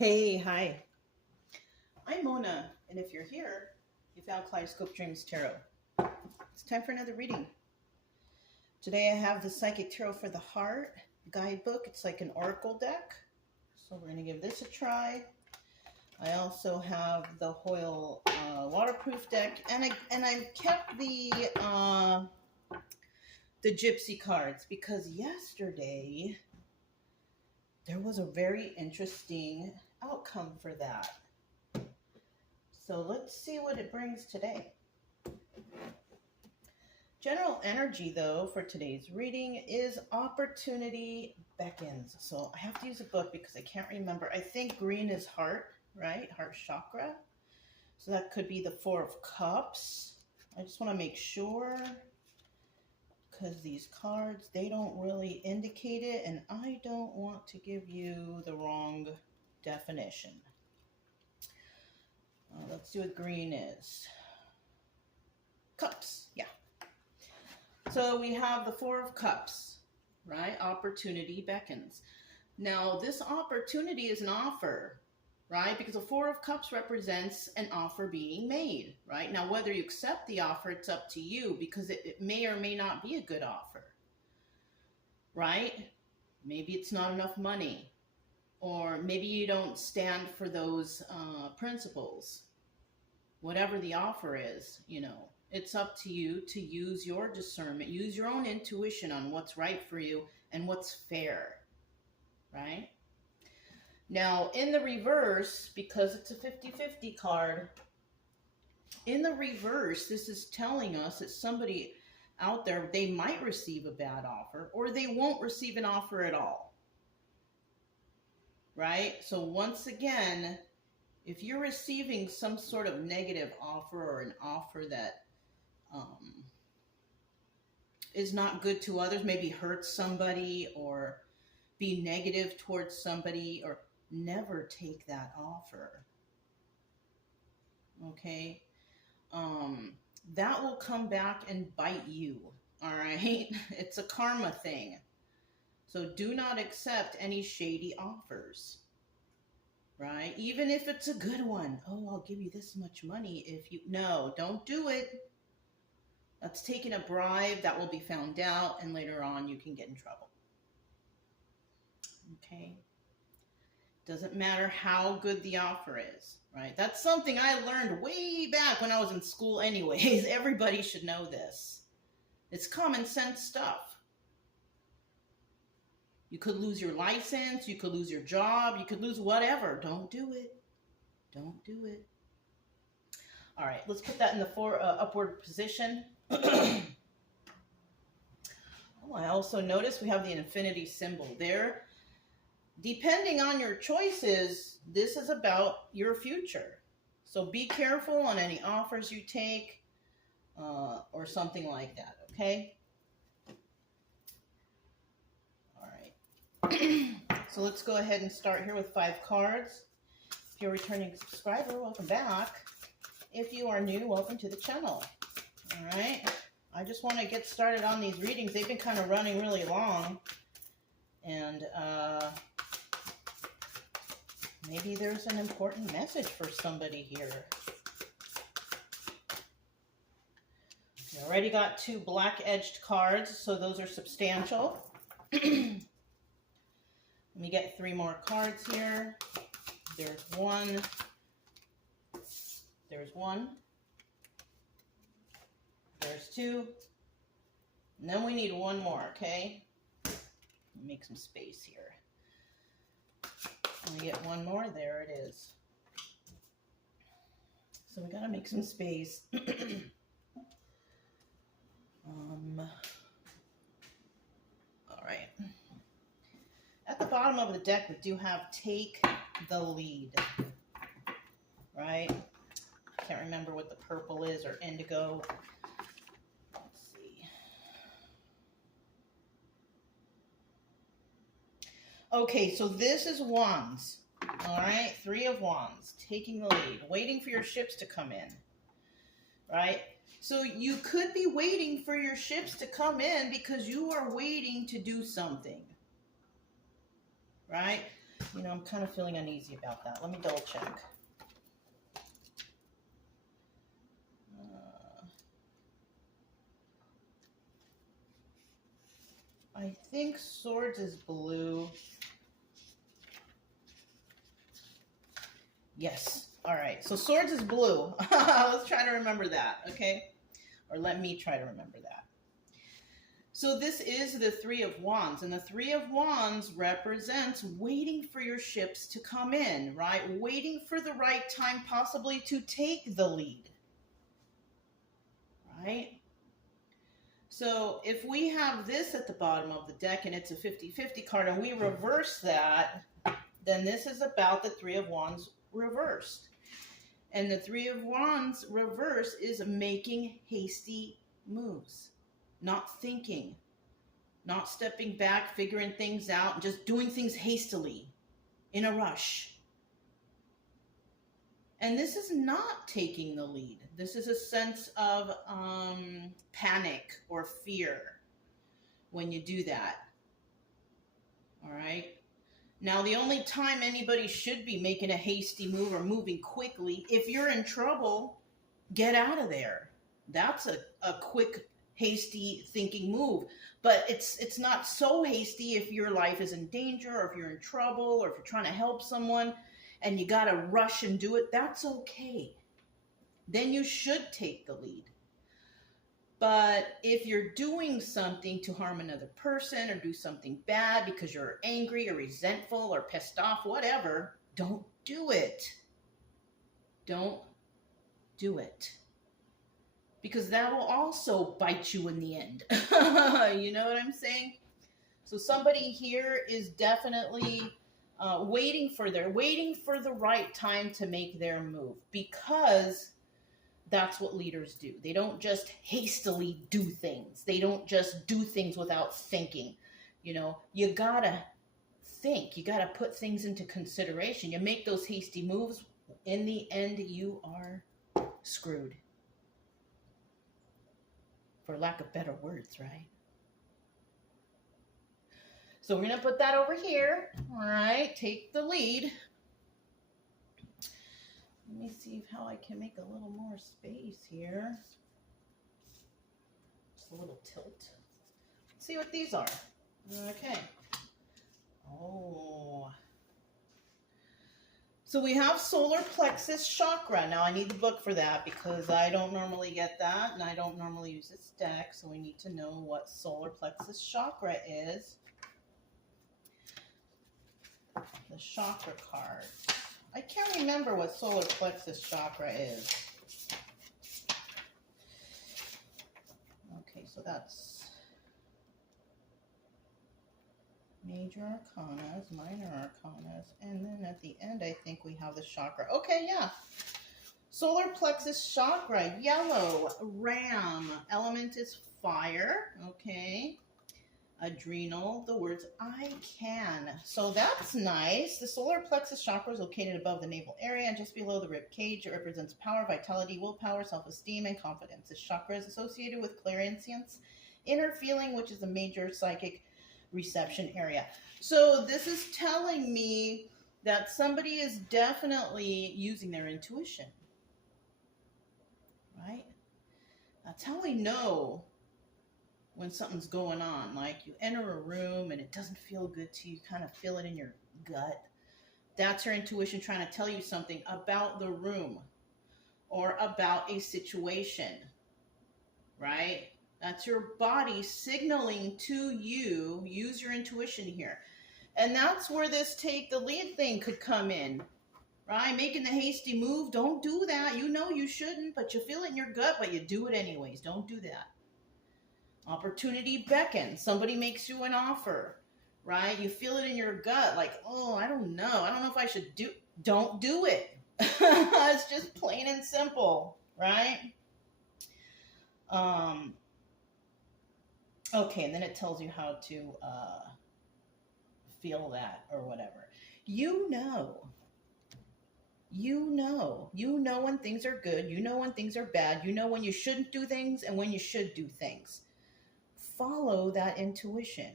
Hey, hi. I'm Mona, and if you're here, you found Kaleidoscope Dreams Tarot. It's time for another reading. Today I have the Psychic Tarot for the Heart guidebook. It's like an oracle deck. So we're going to give this a try. I also have the Hoyle waterproof deck, and I kept the Gypsy cards because yesterday there was a very interesting outcome for that. So let's see what it brings today. General energy, though, for today's reading is opportunity beckons. So I have to use a book because I can't remember. I think green is heart, right? Heart chakra. So that could be the Four of Cups. I just want to make sure because these cards, they don't really indicate it, and I don't want to give you the wrong definition. Let's see what green is. Cups, yeah. So we have the Four of Cups, right? Opportunity beckons. Now, this opportunity is an offer, right? Because the Four of Cups represents an offer being made, right? Now, whether you accept the offer, it's up to you because it may or may not be a good offer, right? Maybe it's not enough money, or maybe you don't stand for those principles. Whatever the offer is, it's up to you to use your discernment, use your own intuition on what's right for you and what's fair, right? Now, in the reverse, because it's a 50-50 card, in the reverse, this is telling us that somebody out there, they might receive a bad offer or they won't receive an offer at all, right? So once again, if you're receiving some sort of negative offer or an offer that is not good to others, maybe hurts somebody or be negative towards somebody, or never take that offer. Okay? That will come back and bite you, all right? It's a karma thing. So do not accept any shady offers, right? Even if it's a good one. Oh, I'll give you this much money if you... No, don't do it. That's taking a bribe. That will be found out, and later on you can get in trouble. Okay? Doesn't matter how good the offer is, right? That's something I learned way back when I was in school anyways. Everybody should know this. It's common sense stuff. You could lose your license, you could lose your job, you could lose whatever. Don't do it. Don't do it. All right, let's put that in the upward position. Oh, I also noticed we have the infinity symbol there. Depending on your choices, this is about your future. So be careful on any offers you take or something like that, okay? All right. So let's go ahead and start here with 5 cards. If you're a returning subscriber, welcome back. If you are new, welcome to the channel. All right. I just want to get started on these readings. They've been kind of running really long. And maybe there's an important message for somebody here. I already got 2 black-edged cards, so those are substantial. Let me get 3 more cards here. There's one. There's one. There's 2. And then we need 1 more, okay? Make some space here. We get 1 more. There it is. So we got to make some space. All right. At the bottom of the deck, we do have take the lead, right? Can't remember what the purple is, or indigo. Let's see. Okay, so this is wands. All right, 3 of wands, taking the lead, waiting for your ships to come in, right? So you could be waiting for your ships to come in because you are waiting to do something, right? You know, I'm kind of feeling uneasy about that. Let me double check. I think Swords is blue. Yes. All right. So Swords is blue. Let's try to remember that, okay? Or let me try to remember that. So this is the Three of Wands, and the Three of Wands represents waiting for your ships to come in, right? Waiting for the right time, possibly to take the lead, right? So if we have this at the bottom of the deck and it's a 50-50 card and we reverse that, then this is about the Three of Wands reversed. And the Three of Wands reverse is making hasty moves. Not thinking, not stepping back, figuring things out, just doing things hastily, in a rush. And this is not taking the lead. This is a sense of panic or fear when you do that. All right? Now, the only time anybody should be making a hasty move or moving quickly, if you're in trouble, get out of there. That's a quick, hasty thinking move. But it's not so hasty if your life is in danger or if you're in trouble or if you're trying to help someone and you got to rush and do it. That's okay. Then you should take the lead. But if you're doing something to harm another person or do something bad because you're angry or resentful or pissed off, whatever, don't do it. Don't do it. Because that will also bite you in the end. You know what I'm saying? So somebody here is definitely waiting for the right time to make their move, because that's what leaders do. They don't just hastily do things. They don't just do things without thinking. You know, you gotta think. You gotta put things into consideration. You make those hasty moves, in the end, you are screwed. For lack of better words, right? So we're gonna put that over here. All right, take the lead. Let me see how I can make a little more space here. Just a little tilt. Let's see what these are. Okay. Oh. So we have solar plexus chakra. Now I need the book for that because I don't normally get that and I don't normally use this deck. So we need to know what solar plexus chakra is. The chakra card. I can't remember what solar plexus chakra is. Okay, so that's major arcanas, minor arcanas, and then at the end I think we have the chakra. Okay, yeah. Solar plexus chakra, yellow, ram. Element is fire, okay. Adrenal, the words I can. So that's nice. The solar plexus chakra is located above the navel area and just below the rib cage. It represents power, vitality, willpower, self-esteem, and confidence. This chakra is associated with clairsentience, inner feeling, which is a major psychic reception area. So this is telling me that somebody is definitely using their intuition, right? That's how we know when something's going on. Like you enter a room and it doesn't feel good to you, kind of feel it in your gut. That's your intuition trying to tell you something about the room or about a situation, right? That's your body signaling to you, use your intuition here. And that's where this take the lead thing could come in, right? Making the hasty move, don't do that. You know you shouldn't, but you feel it in your gut, but you do it anyways. Don't do that. Opportunity beckons. Somebody makes you an offer, right? You feel it in your gut, like, oh, I don't know. I don't know if I should do. Don't do it. It's just plain and simple, right? Okay, and then it tells you how to feel that or whatever. You know when things are good. You know when things are bad. You know when you shouldn't do things and when you should do things. Follow that intuition.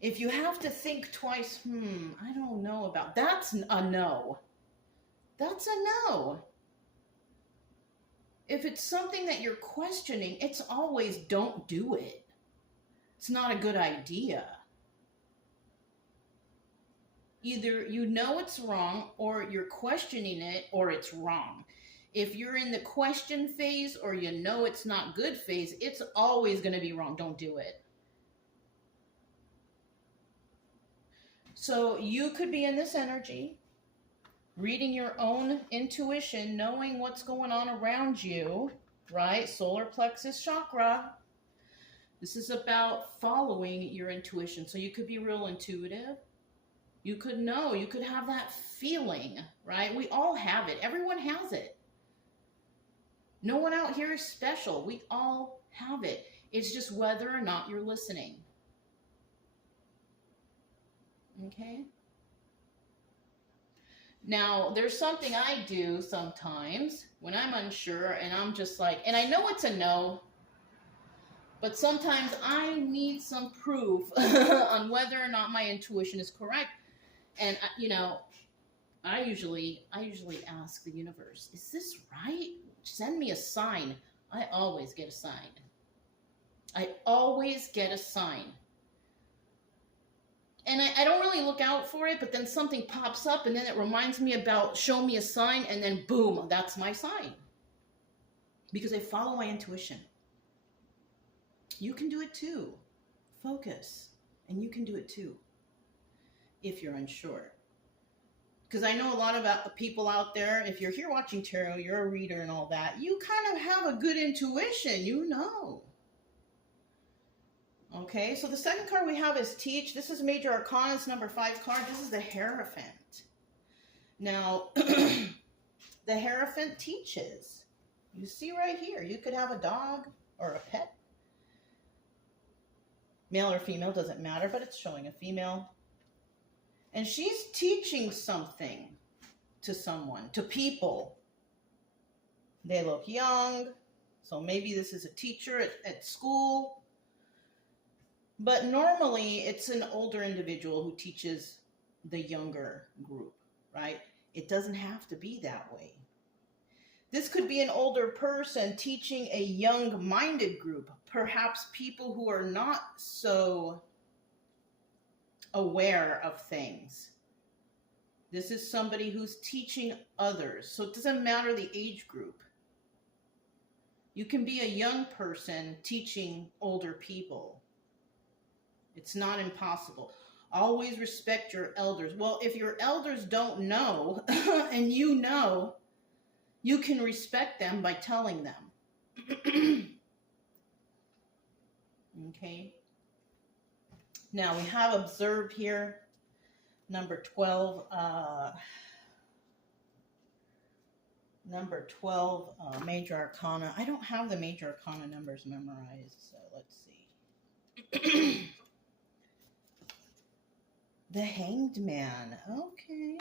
If you have to think twice, I don't know about, that's a no. That's a no. If it's something that you're questioning, it's always don't do it. It's not a good idea. Either you know it's wrong, or you're questioning it, or it's wrong. If you're in the question phase, or you know it's not good phase, it's always going to be wrong. Don't do it. So you could be in this energy, reading your own intuition, knowing what's going on around you, right? Solar plexus chakra. This is about following your intuition. So you could be real intuitive. You could know, you could have that feeling, right? We all have it. Everyone has it. No one out here is special. We all have it. It's just whether or not you're listening. Okay? Now, there's something I do sometimes when I'm unsure and I'm just like, and I know it's a no, but sometimes I need some proof on whether or not my intuition is correct. And, I usually ask the universe, is this right? Send me a sign. I always get a sign. I always get a sign. And I don't really look out for it, but then something pops up and then it reminds me about, show me a sign, and then boom, that's my sign. Because I follow my intuition. You can do it too. Focus. And you can do it too. If you're unsure. Because I know a lot about people out there, if you're here watching tarot, you're a reader and all that, you kind of have a good intuition, you know. Okay, so the second card we have is Teach. This is Major Arcana, it's number 5 card. This is the Hierophant. Now, the Hierophant teaches. You see right here, you could have a dog or a pet. Male or female, doesn't matter, but it's showing a female. And she's teaching something to someone, to people. They look young, so maybe this is a teacher at school. But normally, it's an older individual who teaches the younger group, right? It doesn't have to be that way. This could be an older person teaching a young-minded group, perhaps people who are not so aware of things. This is somebody who's teaching others. So it doesn't matter the age group. You can be a young person teaching older people. It's not impossible. Always respect your elders. Well, if your elders don't know and you know, you can respect them by telling them. Okay. Now we have Observe here, number 12. Number 12, Major Arcana. I don't have the Major Arcana numbers memorized, so let's see. The Hanged Man. Okay.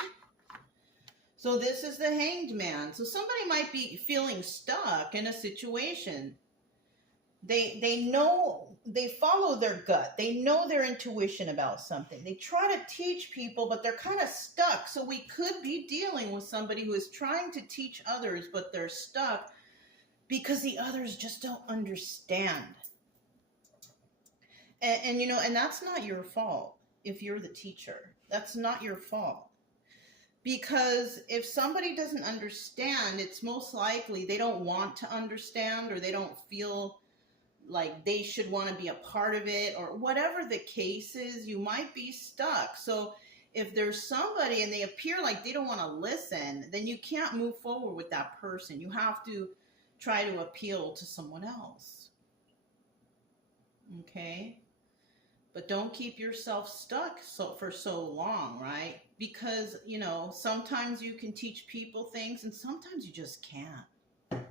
So this is the Hanged Man. So somebody might be feeling stuck in a situation. They know, they follow their gut. They know their intuition about something. They try to teach people, but they're kind of stuck. So we could be dealing with somebody who is trying to teach others, but they're stuck because the others just don't understand. And that's not your fault if you're the teacher. That's not your fault. Because if somebody doesn't understand, it's most likely they don't want to understand, or they don't feel like they should want to be a part of it, or whatever the case is, you might be stuck. So if there's somebody and they appear like they don't want to listen, then you can't move forward with that person. You have to try to appeal to someone else. Okay? But don't keep yourself stuck for so long, right? Because, sometimes you can teach people things and sometimes you just can't.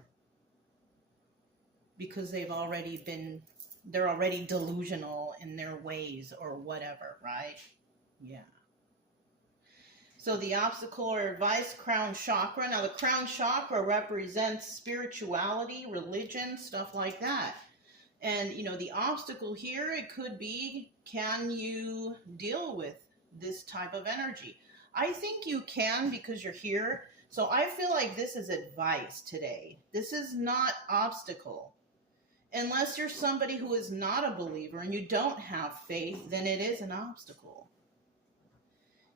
Because they're already delusional in their ways or whatever, right? Yeah. So the obstacle or advice, crown chakra. Now the crown chakra represents spirituality, religion, stuff like that. And, the obstacle here, it could be can you deal with this type of energy? I think you can because you're here. So I feel like this is advice today. This is not obstacle. Unless you're somebody who is not a believer and you don't have faith, then it is an obstacle.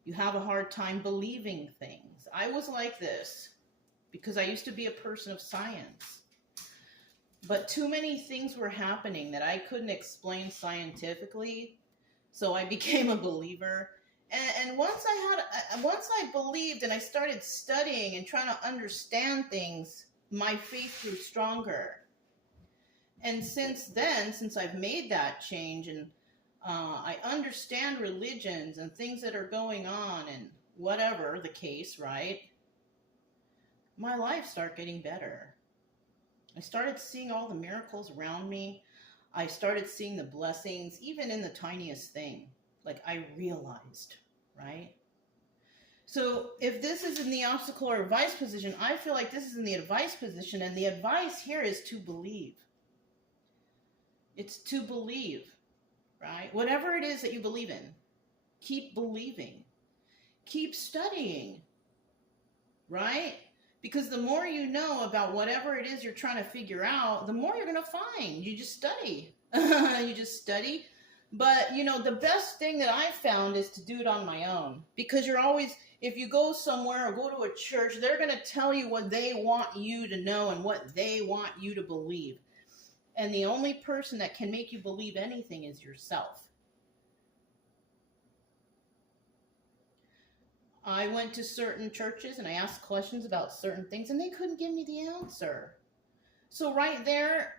You have a hard time believing things. I was like this because I used to be a person of science. But too many things were happening that I couldn't explain scientifically. So I became a believer. And once I believed and I started studying and trying to understand things, my faith grew stronger. And since then, since I've made that change and I understand religions and things that are going on and whatever the case, right? My life started getting better. I started seeing all the miracles around me. I started seeing the blessings, even in the tiniest thing. Like I realized, right? So if this is in the obstacle or advice position, I feel like this is in the advice position, and the advice here is to believe. It's to believe, right? Whatever it is that you believe in, keep believing. Keep studying, right? Because the more you know about whatever it is you're trying to figure out, the more you're going to find. You just study. You just study. But, you know, the best thing that I've found is to do it on my own. Because you're always, if you go somewhere or go to a church, they're going to tell you what they want you to know and what they want you to believe. And the only person that can make you believe anything is yourself. I went to certain churches and I asked questions about certain things and they couldn't give me the answer. So right there,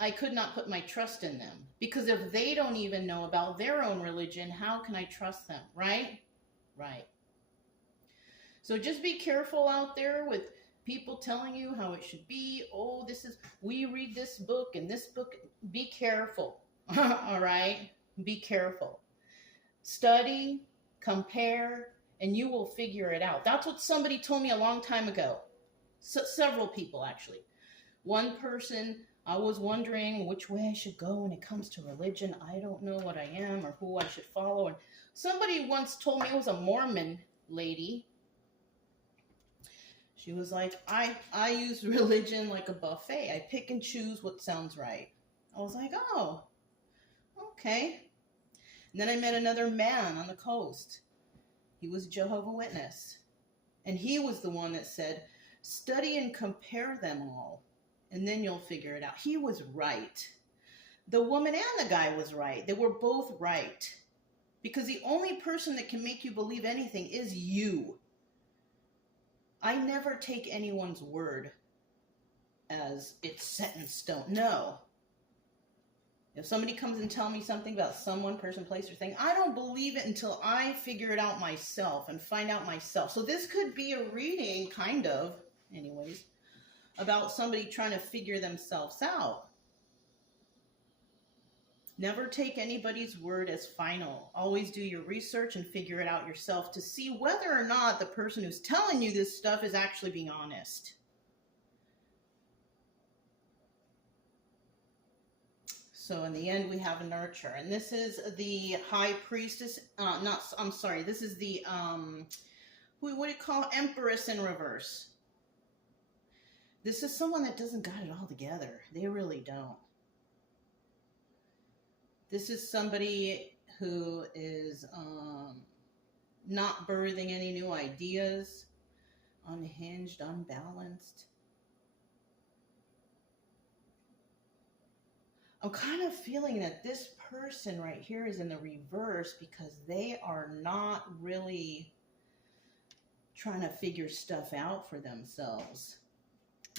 I could not put my trust in them. Because if they don't even know about their own religion, how can I trust them, right? Right. So just be careful out there with people telling you how it should be. Oh, we read this book and this book. Be careful. All right? Be careful. Study, compare, and you will figure it out. That's what somebody told me a long time ago. Several people, actually. One person, I was wondering which way I should go when it comes to religion. I don't know what I am or who I should follow. And somebody once told me, it was a Mormon lady. She was like, I use religion like a buffet. I pick and choose what sounds right. I was like, oh, okay. And then I met another man on the coast. He was a Jehovah's Witness. And he was the one that said, study and compare them all, and then you'll figure it out. He was right. The woman and the guy was right. They were both right. Because the only person that can make you believe anything is you. I never take anyone's word as it's set in stone. No. If somebody comes and tells me something about someone, person, place, or thing, I don't believe it until I figure it out myself and find out myself. So this could be a reading, kind of, anyways, about somebody trying to figure themselves out. Never take anybody's word as final. Always do your research and figure it out yourself to see whether or not the person who's telling you this stuff is actually being honest. So in the end, we have a nurture. And this is the high priestess. This is the, what do you call empress in reverse. This is someone that doesn't got it all together. They really don't. This is somebody who is not birthing any new ideas, unhinged, unbalanced. I'm kind of feeling that this person right here is in the reverse because they are not really trying to figure stuff out for themselves.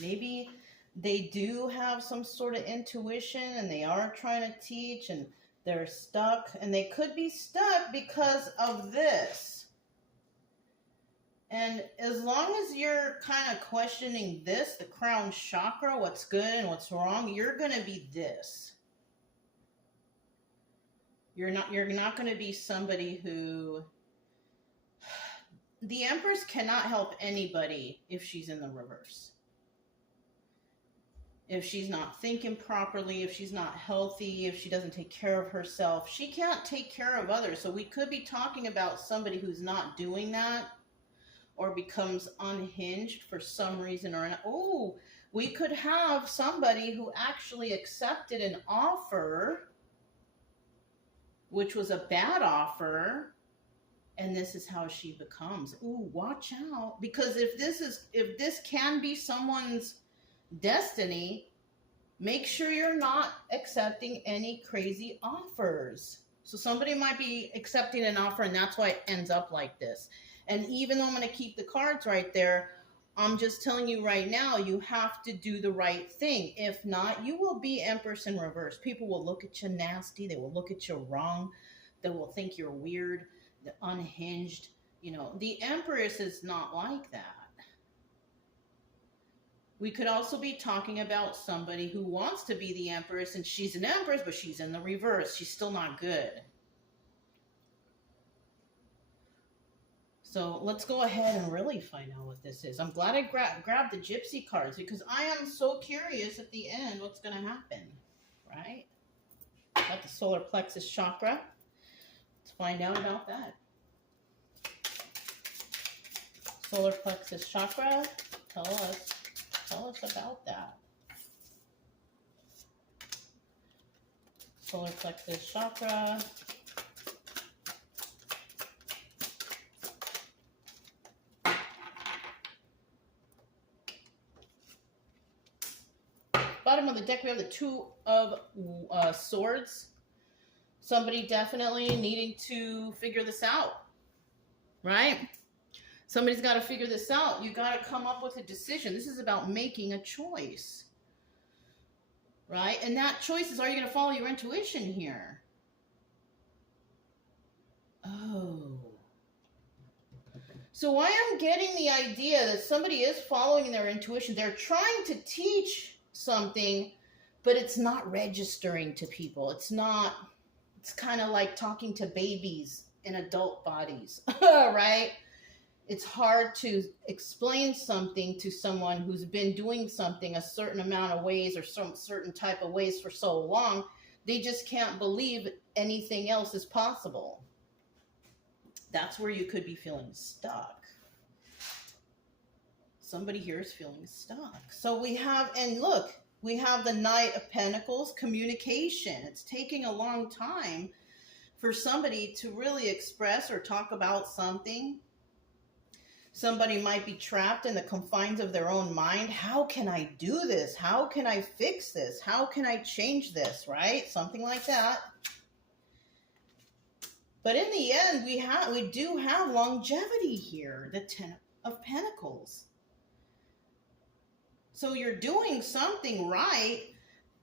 Maybe they do have some sort of intuition and they are trying to teach and they're stuck, and they could be stuck because of this. And as long as you're kind of questioning this, the crown chakra, what's good and what's wrong, you're going to be this. You're not going to be somebody who... The Empress cannot help anybody if she's in the reverse. if she's not thinking properly, if she's not healthy, if she doesn't take care of herself, she can't take care of others. So we could be talking about somebody who's not doing that or becomes unhinged for some reason or another. Oh, we could have somebody who actually accepted an offer, which was a bad offer, and this is how she becomes. Ooh, watch out. Because if this can be someone's destiny, make sure you're not accepting any crazy offers. So somebody might be accepting an offer, and that's why it ends up like this. And even though I'm going to keep the cards right there, I'm just telling you right now, you have to do the right thing. If not, you will be Empress in reverse. People will look at you nasty. They will look at you wrong. They will think you're weird, unhinged. You know, the Empress is not like that. We could also be talking about somebody who wants to be the Empress, and she's an Empress, but she's in the reverse. She's still not good. So let's go ahead and really find out what this is. I'm glad I grabbed the Gypsy cards, because I am so curious at the end what's going to happen, right? Got the solar plexus chakra. Let's find out about that. Solar plexus chakra, tell us about that. Solar plexus chakra. Bottom of the deck, we have the Two of Swords. Somebody definitely needing to figure this out, right? Somebody's got to figure this out. You got to come up with a decision. This is about making a choice, right? And that choice is, are you going to follow your intuition here? Oh. So I am getting the idea that somebody is following their intuition. They're trying to teach something, but it's not registering to people. It's kind of like talking to babies in adult bodies, right? It's hard to explain something to someone who's been doing something a certain amount of ways or some certain type of ways for so long. They just can't believe anything else is possible. That's where you could be feeling stuck. Somebody here is feeling stuck. So we have, and look, we have the Knight of Pentacles, communication. It's taking a long time for somebody to really express or talk about something. Somebody might be trapped in the confines of their own mind. How can I do this? How can I fix this? How can I change this, right? Something like that. But in the end, we do have longevity here, the Ten of Pentacles. So you're doing something right,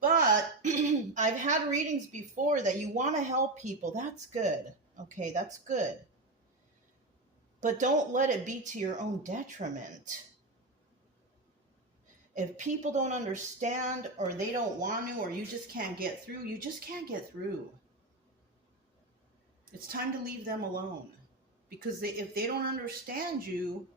but I've had readings before that you want to help people. That's good. Okay, that's good. But don't let it be to your own detriment. If people don't understand, or they don't want to, or you just can't get through, you just can't get through. It's time to leave them alone. Because if they don't understand you,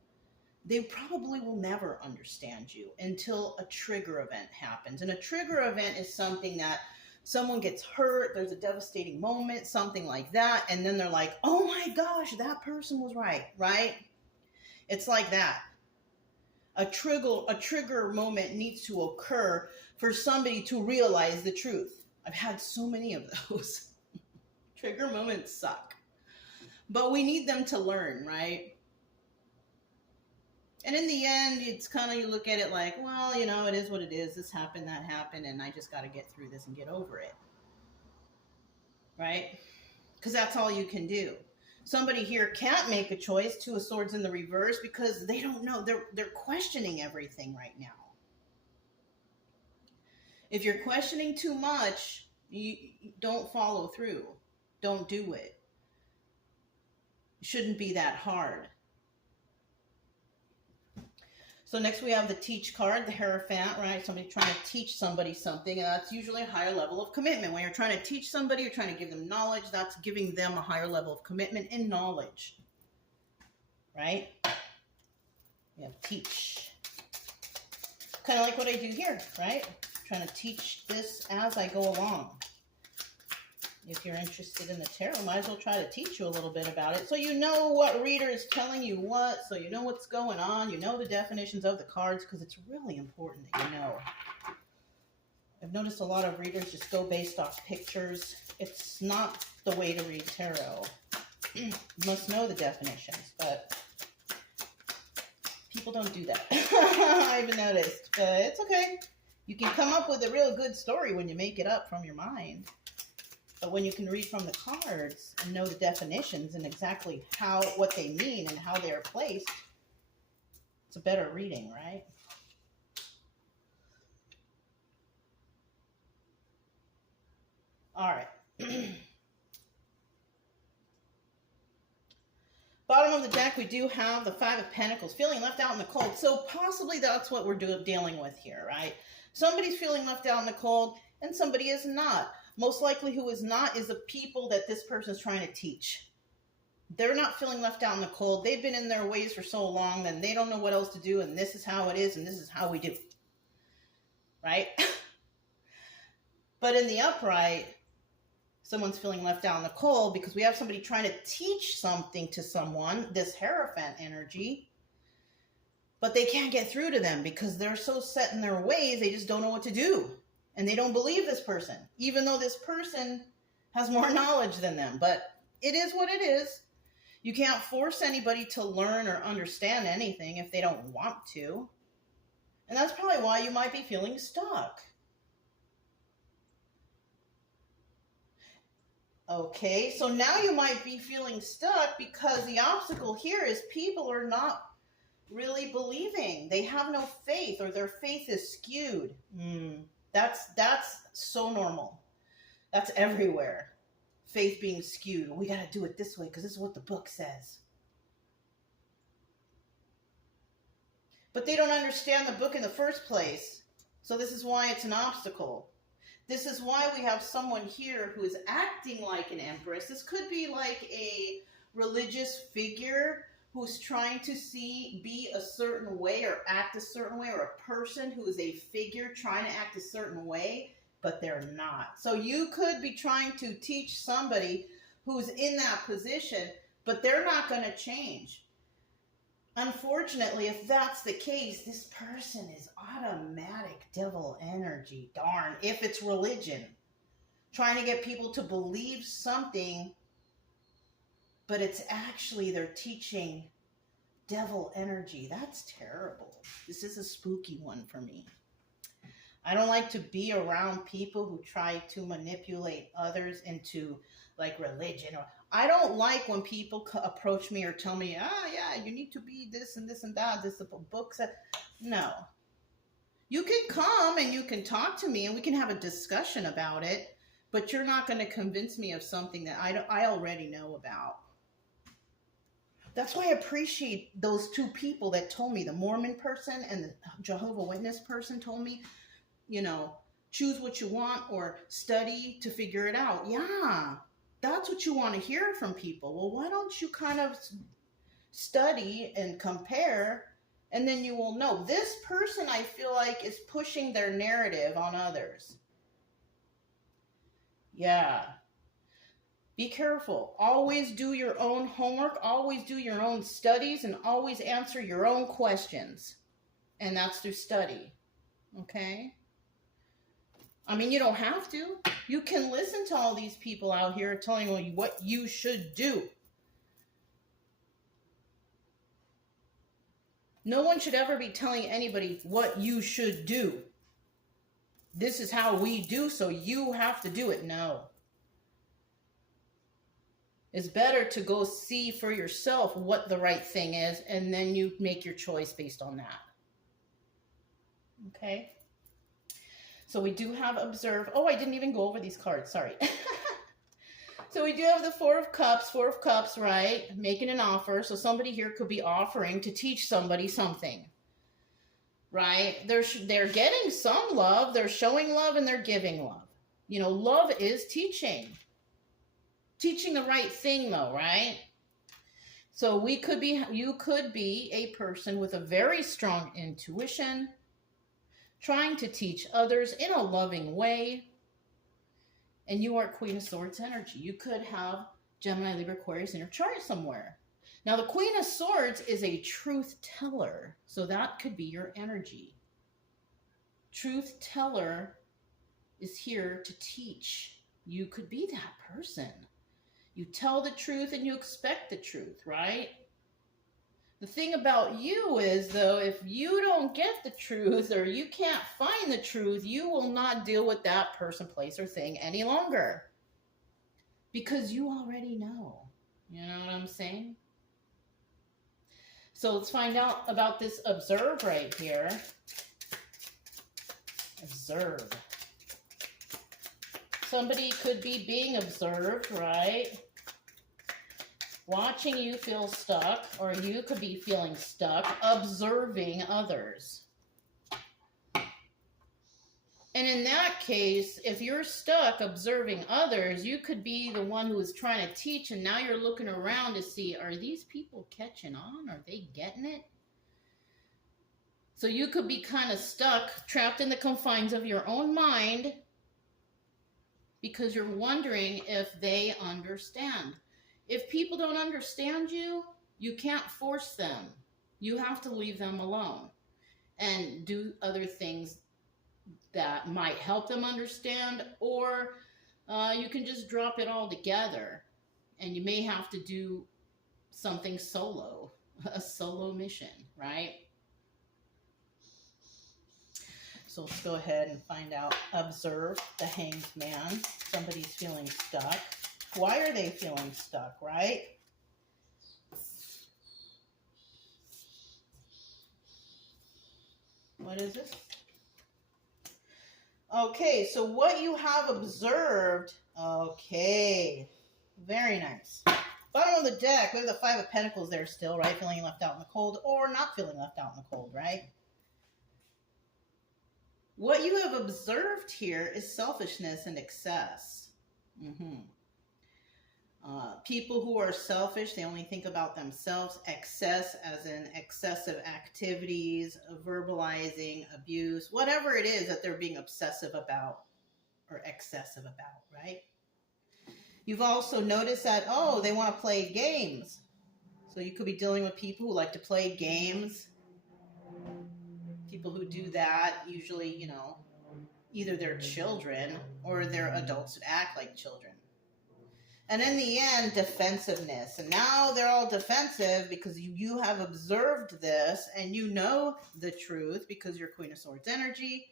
they probably will never understand you until a trigger event happens. And a trigger event is something that someone gets hurt, there's a devastating moment, something like that, and then they're like, oh my gosh, that person was right, right? It's like that. A trigger moment needs to occur for somebody to realize the truth. I've had so many of those. Trigger moments suck. But we need them to learn, right? And in the end, it's kind of, you look at it like, well, you know, it is what it is. This happened, that happened, and I just got to get through this and get over it. Right? Because that's all you can do. Somebody here can't make a choice. Two of Swords in the reverse, because they don't know. They're questioning everything right now. If you're questioning too much, you don't follow through. Don't do it. It shouldn't be that hard. So next we have the Teach card, the Hierophant, right? Somebody trying to teach somebody something, and that's usually a higher level of commitment. When you're trying to teach somebody, you're trying to give them knowledge, that's giving them a higher level of commitment and knowledge, right? We have Teach. Kind of like what I do here, right? trying to teach this as I go along. If you're interested in the tarot, might as well try to teach you a little bit about it. So you know what reader is telling you what, so you know what's going on. You know the definitions of the cards, because it's really important that you know. I've noticed a lot of readers just go based off pictures. It's not the way to read tarot. You must know the definitions, but people don't do that. I've noticed, but it's okay. You can come up with a real good story when you make it up from your mind. But when you can read from the cards and know the definitions and exactly what they mean and how they are placed, it's a better reading, right? All right. Bottom of the deck, we do have the Five of Pentacles, feeling left out in the cold. So possibly that's what we're dealing with here, right? Somebody's feeling left out in the cold and somebody is not. Most likely who is not is the people that this person is trying to teach. They're not feeling left out in the cold. They've been in their ways for so long that they don't know what else to do, and this is how it is, and this is how we do. Right? But in the upright, someone's feeling left out in the cold because we have somebody trying to teach something to someone, this Hierophant energy, but they can't get through to them because they're so set in their ways, they just don't know what to do. And they don't believe this person, even though this person has more knowledge than them. But it is what it is. You can't force anybody to learn or understand anything if they don't want to. And that's probably why you might be feeling stuck. Okay, so now you might be feeling stuck because the obstacle here is people are not really believing. They have no faith, or their faith is skewed. That's so normal. That's everywhere. Faith being skewed. We got to do it this way because this is what the book says. But they don't understand the book in the first place. So this is why it's an obstacle. This is why we have someone here who is acting like an empress. This could be like a religious figure who's trying to be a certain way or act a certain way, or a person who is a figure trying to act a certain way, but they're not. So you could be trying to teach somebody who's in that position, but they're not going to change. Unfortunately, if that's the case, this person is automatic devil energy. Darn, if it's religion. Trying to get people to believe something, but it's actually they're teaching devil energy. That's terrible. This is a spooky one for me. I don't like to be around people who try to manipulate others into like religion. Or I don't like when people approach me or tell me, yeah, you need to be this and this and that. This the book said. No. You can come and you can talk to me and we can have a discussion about it, but you're not going to convince me of something that I already know about. That's why I appreciate those two people that told me, the Mormon person and the Jehovah's Witness person told me, choose what you want or study to figure it out. Yeah, that's what you want to hear from people. Well, why don't you kind of study and compare, and then you will know. This person, I feel like, is pushing their narrative on others. Yeah. Be careful. Always do your own homework. Always do your own studies, and always answer your own questions. And that's through study. Okay? I mean, you don't have to. You can listen to all these people out here telling you what you should do. No one should ever be telling anybody what you should do. This is how we do, so you have to do it. No. It's better to go see for yourself what the right thing is, and then you make your choice based on that. Okay? So we do have observe. Oh, I didn't even go over these cards. Sorry. So we do have the Four of Cups, right? Making an offer. So somebody here could be offering to teach somebody something, right? They're getting some love. They're showing love and they're giving love. Love is teaching. Teaching the right thing, though, right? So you could be a person with a very strong intuition, trying to teach others in a loving way. And you are Queen of Swords energy. You could have Gemini, Libra, Aquarius in your chart somewhere. Now, the Queen of Swords is a truth teller. So that could be your energy. Truth teller is here to teach. You could be that person. You tell the truth and you expect the truth, right? The thing about you is, though, if you don't get the truth or you can't find the truth, you will not deal with that person, place, or thing any longer. Because you already know. You know what I'm saying? So let's find out about this observe right here. Observe. Somebody could be being observed, right? Watching you feel stuck, or you could be feeling stuck, observing others. And in that case, if you're stuck observing others, you could be the one who is trying to teach, and now you're looking around to see, are these people catching on? Are they getting it? So you could be kind of stuck, trapped in the confines of your own mind, because you're wondering if they understand. If people don't understand you, you can't force them. You have to leave them alone and do other things that might help them understand, or you can just drop it all together and you may have to do something solo, a solo mission, right? So let's go ahead and find out. Observe the Hanged Man. Somebody's feeling stuck. Why are they feeling stuck, right? What is this? Okay, so what you have observed. Okay, very nice. Bottom of the deck, we have the Five of Pentacles there still, right? Feeling left out in the cold, or not feeling left out in the cold, right? What you have observed here is selfishness and excess. People who are selfish, they only think about themselves. Excess as in excessive activities, verbalizing, abuse, whatever it is that they're being obsessive about or excessive about, right? You've also noticed that, oh, they want to play games. So you could be dealing with people who like to play games. People who do that, usually, you know, either they're children or they're adults who act like children. And in the end, defensiveness. And now they're all defensive because you have observed this and you know the truth because you're Queen of Swords energy.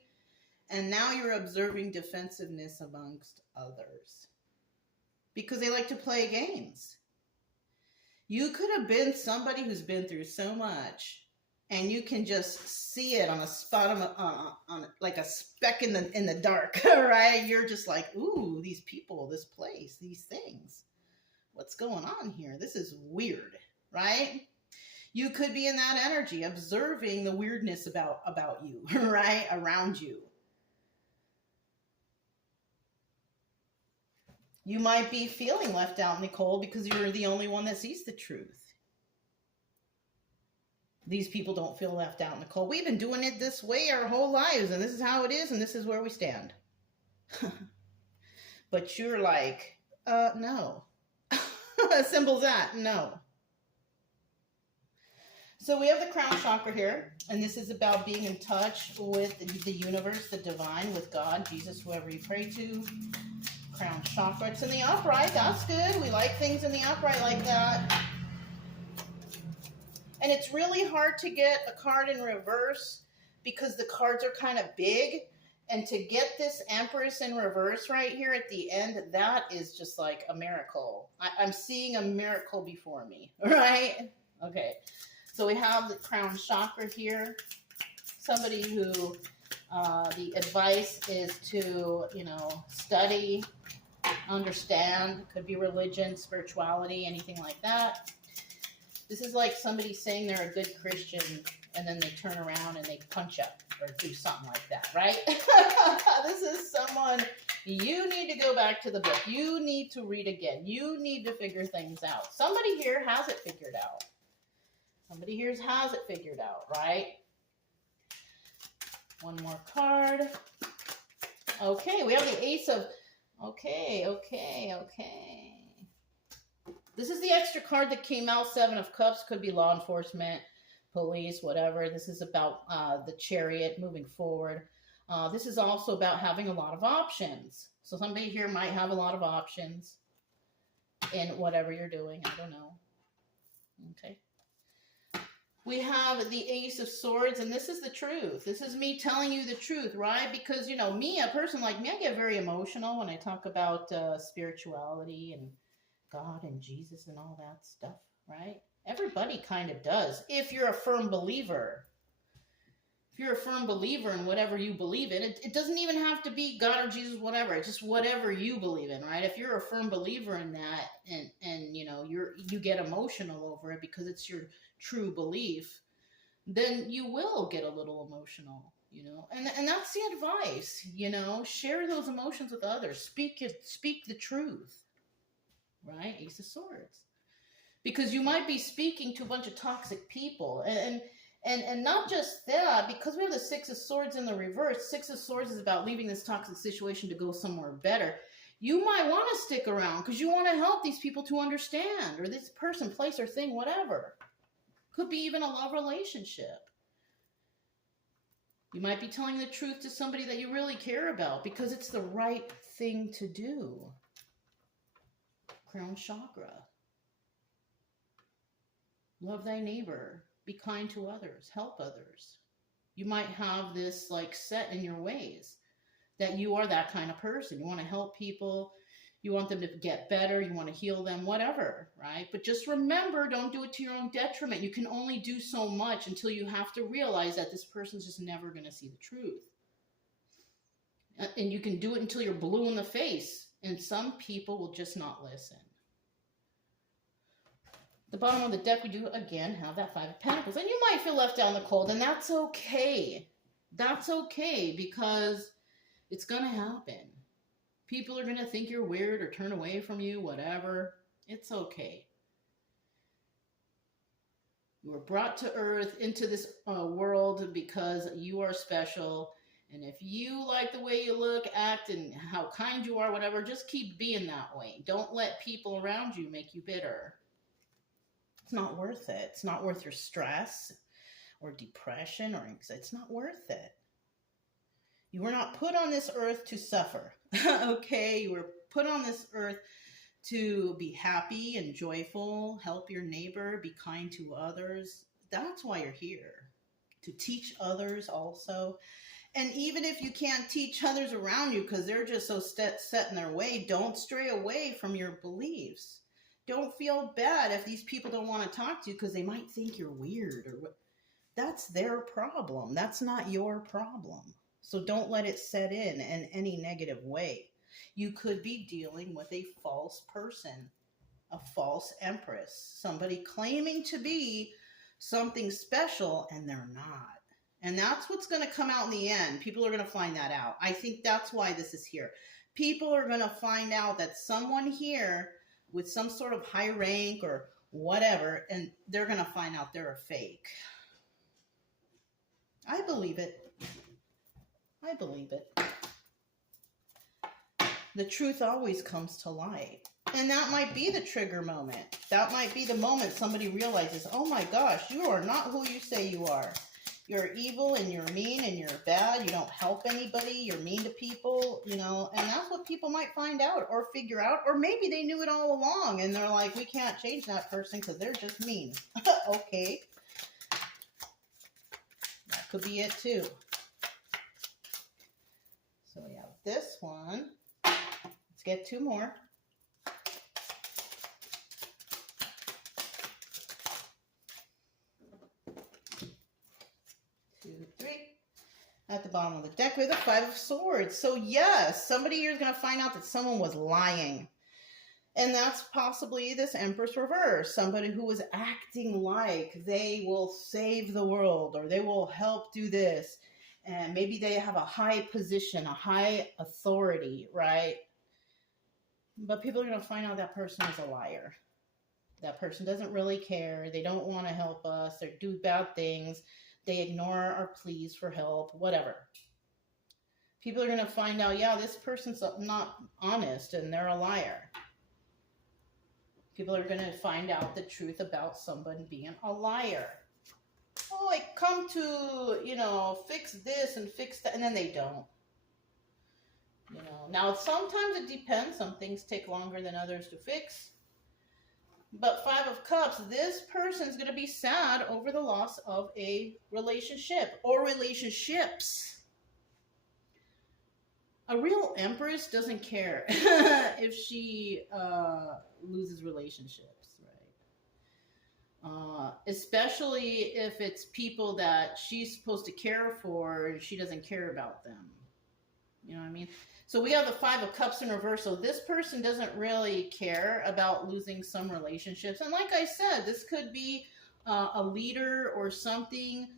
And now you're observing defensiveness amongst others because they like to play games. You could have been somebody who's been through so much, and you can just see it on a spot on like a speck in the dark, right? You're just like, ooh, these people, this place, these things. What's going on here? This is weird, right? You could be in that energy, observing the weirdness about you, right? Around you. You might be feeling left out in the cold because you're the only one that sees the truth. These people don't feel left out in the cold. We've been doing it this way our whole lives, and this is how it is, and this is where we stand. But you're like, no. Symbol's that, no. So we have the crown chakra here, and this is about being in touch with the universe, the divine, with God, Jesus, whoever you pray to. Crown chakra. It's in the upright. That's good. We like things in the upright like that. And it's really hard to get a card in reverse because the cards are kind of big. And to get this Empress in reverse right here at the end, that is just like a miracle. I'm seeing a miracle before me, right? Okay. So we have the crown chakra here. Somebody who the advice is to, you know, study, understand. Could be religion, spirituality, anything like that. This is like somebody saying they're a good Christian and then they turn around and they punch up or do something like that, right? This is someone, you need to go back to the book. You need to read again. You need to figure things out. Somebody here has it figured out. Somebody here has it figured out, right? One more card. Okay, we have the Ace of... Okay. This is the extra card that came out, Seven of Cups. Could be law enforcement, police, whatever. This is about the Chariot moving forward. This is also about having a lot of options. So somebody here might have a lot of options in whatever you're doing. I don't know. Okay. We have the Ace of Swords, and this is the truth. This is me telling you the truth, right? Because, you know, me, a person like me, I get very emotional when I talk about spirituality and God and Jesus and all that stuff, right? Everybody kind of does, if you're a firm believer. If you're a firm believer in whatever you believe in, it doesn't even have to be God or Jesus, whatever. It's just whatever you believe in, right? If you're a firm believer in that, and you know, you get emotional over it because it's your true belief, then you will get a little emotional, you know. And that's the advice, you know. Share those emotions with others. Speak the truth, right? Ace of Swords. Because you might be speaking to a bunch of toxic people, and not just that, because we have the Six of Swords in the reverse. Six of Swords is about leaving this toxic situation to go somewhere better. You might want to stick around because you want to help these people to understand, or this person, place, or thing, whatever. Could be even a love relationship. You might be telling the truth to somebody that you really care about because it's the right thing to do. Crown chakra. Love thy neighbor. Be kind to others. Help others. You might have this like set in your ways that you are that kind of person. You want to help people. You want them to get better. You want to heal them, whatever, right? But just remember, don't do it to your own detriment. You can only do so much until you have to realize that this person's just never going to see the truth. And you can do it until you're blue in the face. And some people will just not listen. The bottom of the deck, we do, again, have that Five of Pentacles. And you might feel left out in the cold, and that's okay. That's okay, because it's going to happen. People are going to think you're weird or turn away from you, whatever. It's okay. You were brought to earth into this world because you are special. And if you like the way you look, act, and how kind you are, whatever, just keep being that way. Don't let people around you make you bitter. It's not worth it. It's not worth your stress or depression or anxiety. It's not worth it. You were not put on this earth to suffer. Okay? You were put on this earth to be happy and joyful, help your neighbor, be kind to others. That's why you're here. To teach others also. And even if you can't teach others around you because they're just so set in their way, don't stray away from your beliefs. Don't feel bad if these people don't want to talk to you because they might think you're weird or what. That's their problem. That's not your problem. So don't let it set in any negative way. You could be dealing with a false person, a false empress, somebody claiming to be something special and they're not. And that's what's going to come out in the end. People are going to find that out. I think that's why this is here. People are going to find out that someone here with some sort of high rank or whatever, and they're going to find out they're a fake. I believe it. I believe it. The truth always comes to light. And that might be the trigger moment. That might be the moment somebody realizes, oh my gosh, you are not who you say you are. You're evil and you're mean and you're bad. You don't help anybody. You're mean to people, you know, and that's what people might find out or figure out. Or maybe they knew it all along and they're like, we can't change that person because they're just mean. Okay. That could be it too. So we have this one. Let's get two more. 2, 3. At the bottom of the deck, we have the Five of Swords. So yes, somebody here is going to find out that someone was lying. And that's possibly this Empress reverse. Somebody who was acting like they will save the world or they will help do this. And maybe they have a high position, a high authority, right? But people are going to find out that person is a liar. That person doesn't really care. They don't want to help us. They do bad things. They ignore our pleas for help, whatever. People are going to find out, yeah, this person's not honest and they're a liar. People are going to find out the truth about someone being a liar. Oh, I come to, fix this and fix that, and then they don't. Now sometimes it depends. Some things take longer than others to fix. But Five of Cups, this person's going to be sad over the loss of a relationship or relationships. A real Empress doesn't care if she loses relationships, right? Especially if it's people that she's supposed to care for, she doesn't care about them. You know what I mean? So we have the Five of Cups in reverse. So this person doesn't really care about losing some relationships. And like I said, this could be a leader or something,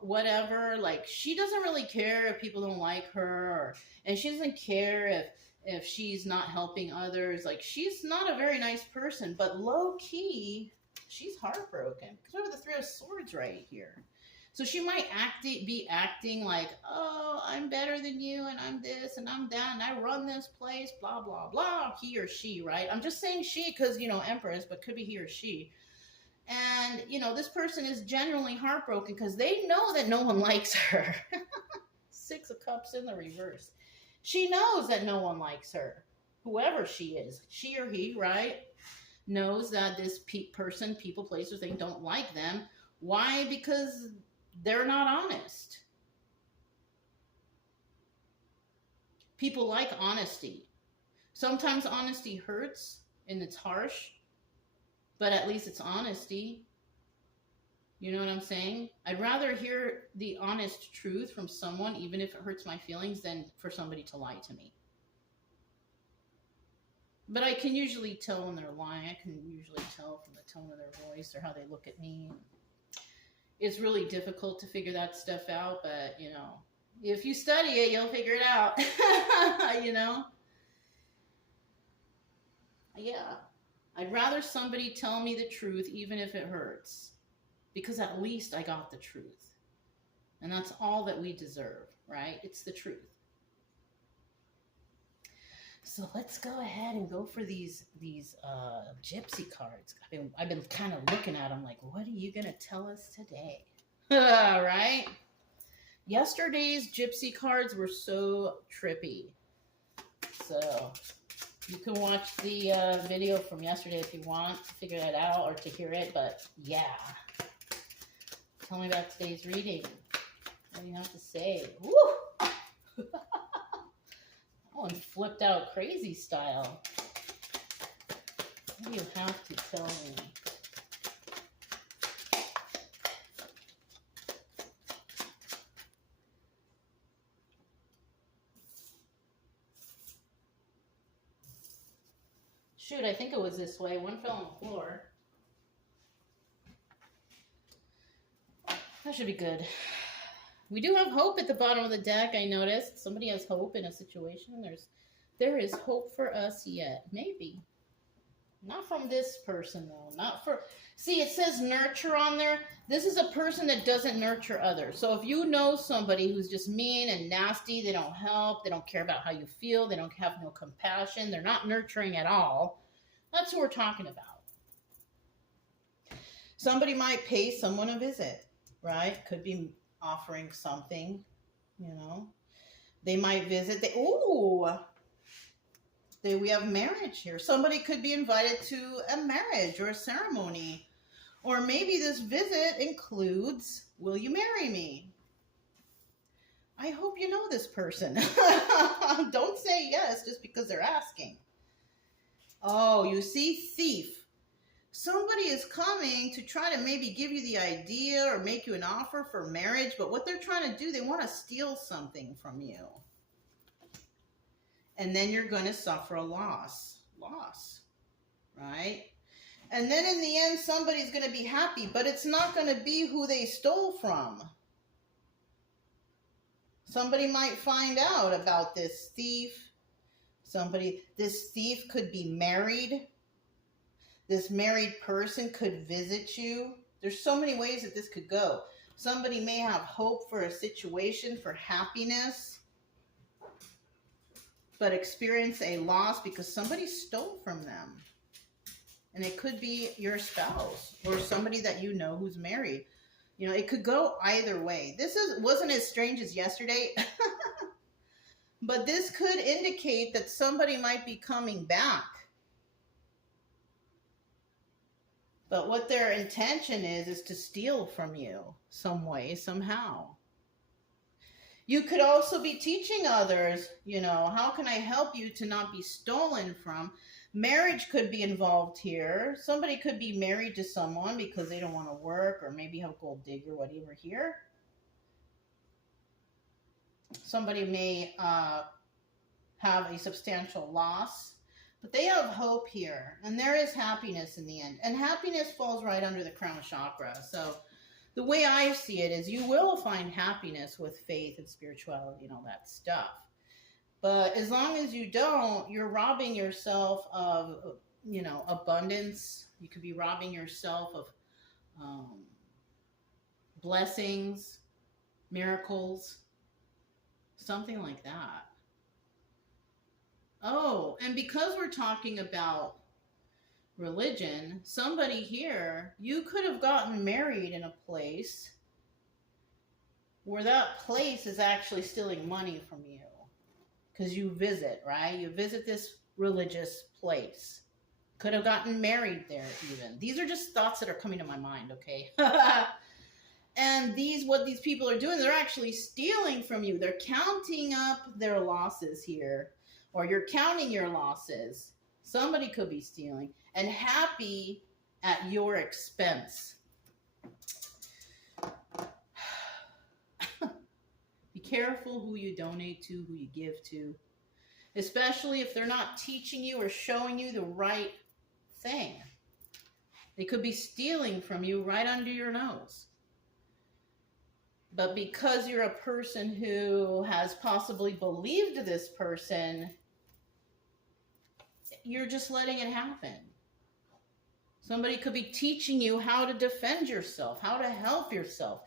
whatever. Like, she doesn't really care if people don't like her, and she doesn't care if she's not helping others. Like, she's not a very nice person, but low key, she's heartbroken. Because we have the Three of Swords right here. So she might be acting like, oh, I'm better than you, and I'm this, and I'm that, and I run this place, blah, blah, blah, he or she, right? I'm just saying she because, Empress, but could be he or she. And, this person is genuinely heartbroken because they know that no one likes her. Six of Cups in the reverse. She knows that no one likes her. Whoever she is, she or he, right, knows that this person, people, place, or thing don't like them. Why? Because they're not honest. People like honesty. Sometimes honesty hurts and it's harsh, but at least it's honesty. You know what I'm saying? I'd rather hear the honest truth from someone, even if it hurts my feelings, than for somebody to lie to me. But I can usually tell when they're lying. I can usually tell from the tone of their voice or how they look at me. It's really difficult to figure that stuff out, but, if you study it, you'll figure it out. Yeah. I'd rather somebody tell me the truth, even if it hurts, because at least I got the truth. And that's all that we deserve, right? It's the truth. So let's go ahead and go for these gypsy cards. I've been kind of looking at them like, what are you going to tell us today? Right? Yesterday's gypsy cards were so trippy. So you can watch the video from yesterday if you want to figure that out or to hear it. But yeah. Tell me about today's reading. What do you have to say? Woo! That one flipped out crazy style. What do you have to tell me? Shoot, I think it was this way. One fell on the floor. That should be good. We do have hope at the bottom of the deck, I noticed. Somebody has hope in a situation. There is hope for us yet. Maybe. Not from this person, though. Not for... See, it says nurture on there. This is a person that doesn't nurture others. So if you know somebody who's just mean and nasty, they don't help, they don't care about how you feel, they don't have no compassion, they're not nurturing at all, that's who we're talking about. Somebody might pay someone a visit, right? Could be offering something, They might visit. We have marriage here. Somebody could be invited to a marriage or a ceremony. Or maybe this visit includes, will you marry me? I hope you know this person. Don't say yes just because they're asking. Oh, you see, thief. Somebody is coming to try to maybe give you the idea or make you an offer for marriage, but what they're trying to do, they want to steal something from you. And then you're going to suffer a loss, right? And then in the end, somebody's going to be happy, but it's not going to be who they stole from. Somebody might find out about this thief. This thief could be married. This married person could visit you. There's so many ways that this could go. Somebody may have hope for a situation, for happiness, but experience a loss because somebody stole from them. And it could be your spouse or somebody that you know who's married. You know, it could go either way. This wasn't as strange as yesterday, but this could indicate that somebody might be coming back. But what their intention is to steal from you some way, somehow. You could also be teaching others, you know, how can I help you to not be stolen from? Marriage could be involved here. Somebody could be married to someone because they don't want to work, or maybe have gold digger, whatever here. Somebody may have a substantial loss, but they have hope here, and there is happiness in the end. And happiness falls right under the crown chakra. So the way I see it is you will find happiness with faith and spirituality and all that stuff. But as long as you don't, you're robbing yourself of, you know, abundance. You could be robbing yourself of blessings, miracles, something like that. Oh, and because we're talking about religion, somebody here, you could have gotten married in a place where that place is actually stealing money from you. Because you visit, right? You visit this religious place. Could have gotten married there even. These are just thoughts that are coming to my mind, okay? And what these people are doing, they're actually stealing from you. They're counting up their losses here. Or you're counting your losses. Somebody could be stealing. And happy at your expense. Be careful who you donate to, who you give to. Especially if they're not teaching you or showing you the right thing. They could be stealing from you right under your nose. But because you're a person who has possibly believed this person, you're just letting it happen. Somebody could be teaching you how to defend yourself, how to help yourself.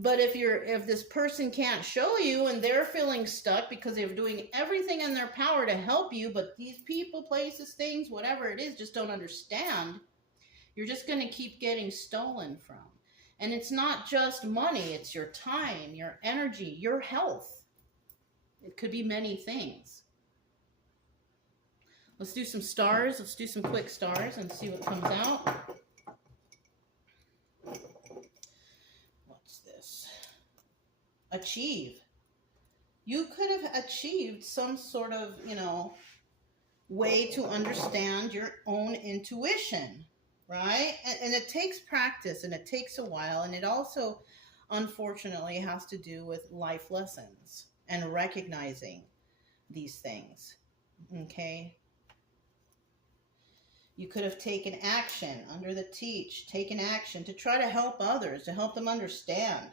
But if this person can't show you and they're feeling stuck because they're doing everything in their power to help you, but these people, places, things, whatever it is, just don't understand, you're just going to keep getting stolen from. And it's not just money, it's your time, your energy, your health. It could be many things. Let's do some stars. Let's do some quick stars and see what comes out. What's this? Achieve. You could have achieved some sort of, you know, way to understand your own intuition, right? And it takes practice and it takes a while. And it also, unfortunately, has to do with life lessons and recognizing these things, okay? You could have taken action under the taken action to try to help others, to help them understand.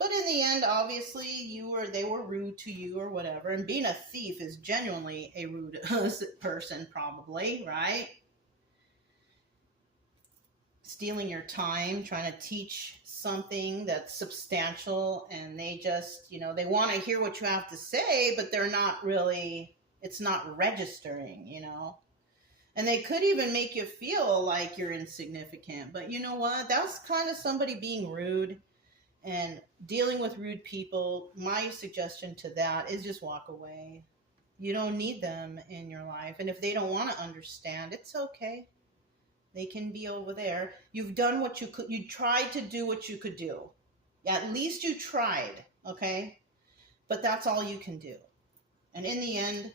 But in the end, obviously, they were rude to you or whatever. And being a thief is genuinely a rude person, probably, right? Stealing your time, trying to teach something that's substantial, and they just, you know, they want to hear what you have to say, but they're not really, it's not registering, you know? And they could even make you feel like you're insignificant. But you know what? That's kind of somebody being rude and dealing with rude people. My suggestion to that is just walk away. You don't need them in your life. And if they don't want to understand, it's okay. They can be over there. You've done what you could. You tried to do what you could do. At least you tried, okay? But that's all you can do. And in the end,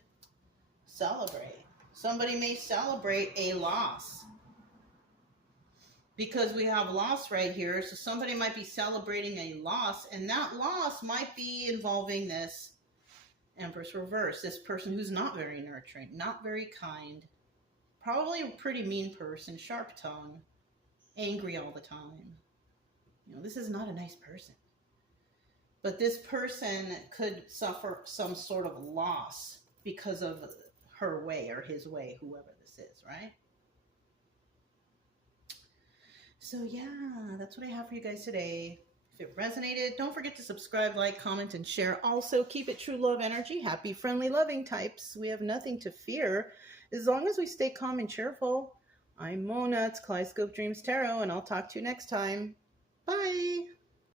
celebrate. Somebody may celebrate a loss because we have loss right here. So somebody might be celebrating a loss, and that loss might be involving this Empress reverse, this person who's not very nurturing, not very kind, probably a pretty mean person, sharp tongue, angry all the time. You know, this is not a nice person. But this person could suffer some sort of loss because of her way or his way, whoever this is, right? So yeah, that's what I have for you guys today. If it resonated, don't forget to subscribe, like, comment, and share. Also, keep it true love energy. Happy, friendly, loving types. We have nothing to fear as long as we stay calm and cheerful. I'm Mona. It's Kaleidoscope Dreams Tarot, and I'll talk to you next time.